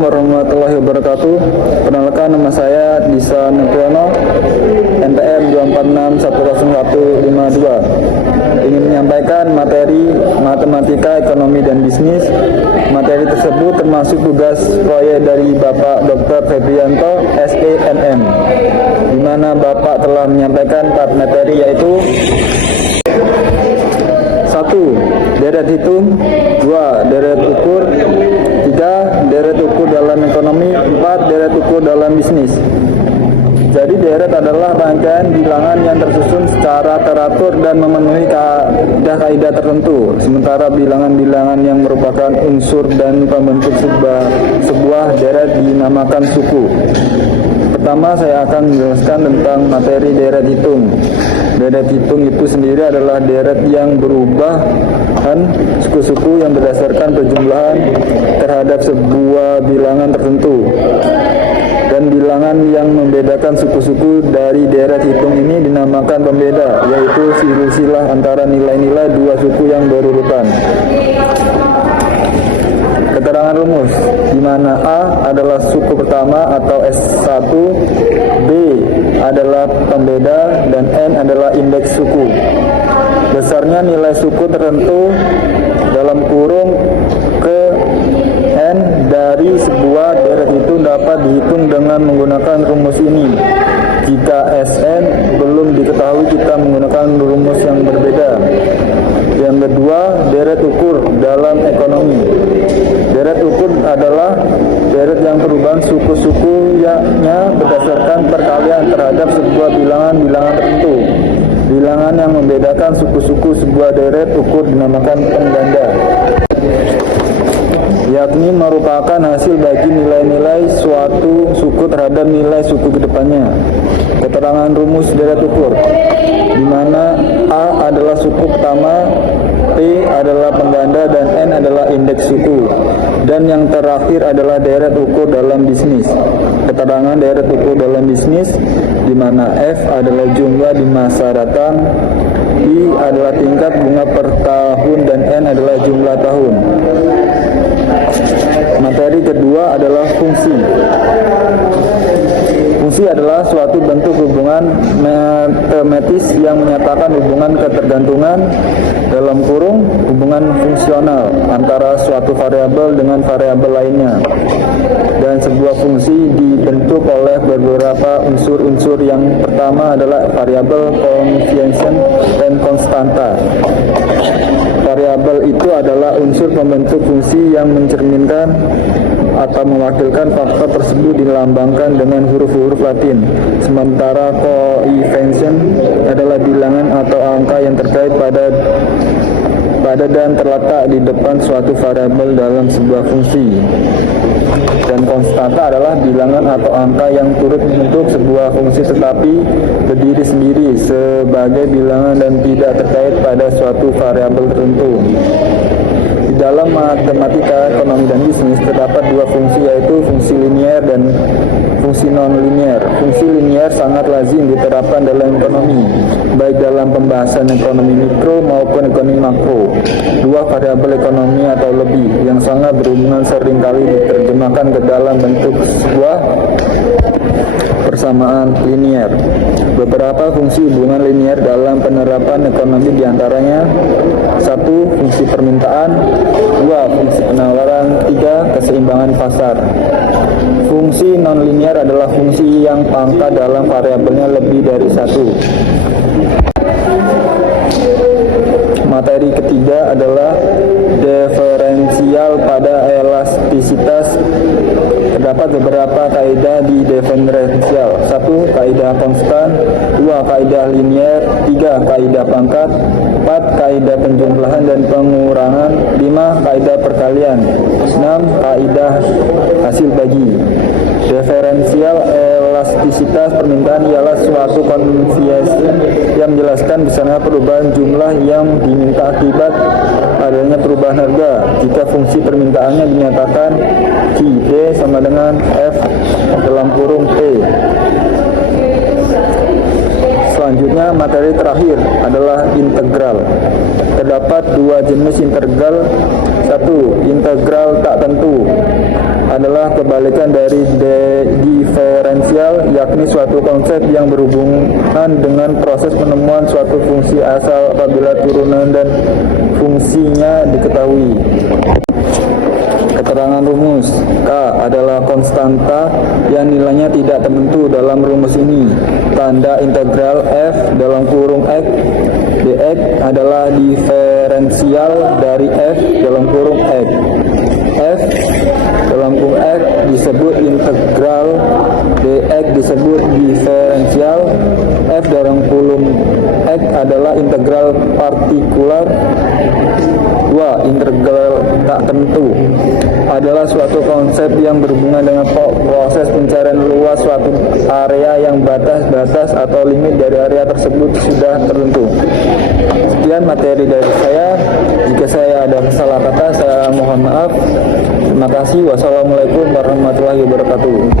Assalamualaikum warahmatullahi wabarakatuh. Perkenalkan, nama saya Disa Nukrono, NPM 2461152. Ingin menyampaikan materi matematika, ekonomi, dan bisnis. Materi tersebut termasuk tugas proyek dari Bapak Dr. Febrianto, SEMM, di mana Bapak telah menyampaikan 4 materi, yaitu 1. Deret hitung. 2. Deret ukur. 3. Deret ukur dalam ekonomi. 4. Deret ukur dalam bisnis. Jadi deret adalah rangkaian bilangan yang tersusun secara teratur dan memenuhi kaidah-kaidah tertentu. Sementara bilangan-bilangan yang merupakan unsur dan pembentuk sebuah deret dinamakan suku. Pertama, saya akan menjelaskan tentang materi deret hitung. Deret hitung itu sendiri adalah deret yang berubahan suku-suku yang berdasarkan perjumlahan terhadap sebuah bilangan tertentu. Dan bilangan yang membedakan suku-suku dari deret hitung ini dinamakan pembeda, yaitu silsilah antara nilai-nilai dua suku yang berurutan. Keterangan rumus, di mana A adalah suku pertama atau S1, B adalah pembeda, dan N adalah indeks suku. Besarnya nilai suku tertentu dalam kurung ke N dari sebuah deret itu dapat dihitung dengan menggunakan rumus ini. Jika Sn belum diketahui, kita menggunakan rumus yang berbeda. Yang kedua, deret ukur dalam ekonomi. Deret ukur adalah deret yang perubahan suku-sukunya berdasarkan perkalian terhadap sebuah bilangan-bilangan tertentu. Bilangan yang membedakan suku-suku sebuah deret ukur dinamakan pengganda, yakni merupakan hasil bagi nilai-nilai suatu suku terhadap nilai suku kedepannya. Keterangan rumus deret ukur, di mana A adalah suku pertama, P adalah pengganda, dan N adalah indeks suku. Dan yang terakhir adalah deret ukur dalam bisnis. Keterangan deret ukur dalam bisnis, di mana F adalah jumlah di masa datang, I adalah tingkat bunga per tahun, dan N adalah jumlah tahun. Materi kedua adalah fungsi. Fungsi adalah suatu bentuk hubungan matematis yang menyatakan hubungan ketergantungan dalam kurung hubungan fungsional antara suatu variabel dengan variabel lainnya. Dan sebuah fungsi dibentuk oleh beberapa unsur-unsur. Yang pertama adalah variabel, koefisien, dan konstanta. Variabel itu adalah unsur pembentuk fungsi yang mencerminkan atau mewakilkan faktor tersebut dilambangkan dengan huruf-huruf Latin. Sementara koefisien adalah bilangan atau angka yang terkait pada dan terletak di depan suatu variabel dalam sebuah fungsi. Dan konstanta adalah bilangan atau angka yang turut membentuk sebuah fungsi tetapi berdiri sendiri sebagai bilangan dan tidak terkait pada suatu variabel tertentu. Di dalam matematika, ekonomi, dan bisnis terdapat dua fungsi, yaitu fungsi linier dan fungsi non-linier. Fungsi linier sangat lazim diterapkan dalam ekonomi, baik dalam pembahasan ekonomi mikro maupun ekonomi makro. Dua variabel ekonomi atau lebih yang sangat berhubungan seringkali diterjemahkan ke dalam bentuk sebuah persamaan linier. Beberapa fungsi hubungan linier dalam penerapan ekonomi diantaranya: 1. Fungsi permintaan. 2. Fungsi penawaran. 3. Keseimbangan pasar. Fungsi non-linier adalah fungsi yang pangkat dalam variabelnya lebih dari 1. Materi ketiga adalah diferensial pada elastisitas. Terdapat beberapa kaidah di diferensial. 1. Kaidah konstan. 2. Kaidah linier. 3. Kaidah pangkat. 4. Kaidah penjumlahan dan pengurangan. 5. Kaidah perkalian. 6. Kaidah hasil bagi. Diferensial elastisitas permintaan ialah suatu koefisien yang menjelaskan besarnya perubahan jumlah yang diminta akibat adanya perubahan harga. Jika fungsi permintaannya dinyatakan Q, D sama dengan F dalam kurung P. Selanjutnya, materi terakhir adalah integral. Terdapat dua jenis integral. 1. Integral tak tentu. adalah kebalikan dari diferensial, yakni suatu konsep yang berhubungan dengan proses penemuan suatu fungsi asal apabila turunan dan fungsinya diketahui. Keterangan rumus. K adalah konstanta yang nilainya tidak tertentu dalam rumus ini. Tanda integral f dalam kurung x dx adalah diferensial dari f dalam kurung x. F dalam kurung x disebut integral, dx disebut diferensial. F dalam kurung x adalah integral partikular. 2. Integral tak tentu adalah suatu konsep yang berhubungan dengan proses pencarian luas suatu area yang batas-batas atau limit dari area tersebut sudah tertentu. Sekian materi dari saya. Jika saya ada salah kata, saya mohon maaf. Terima kasih. Wassalamualaikum warahmatullahi wabarakatuh.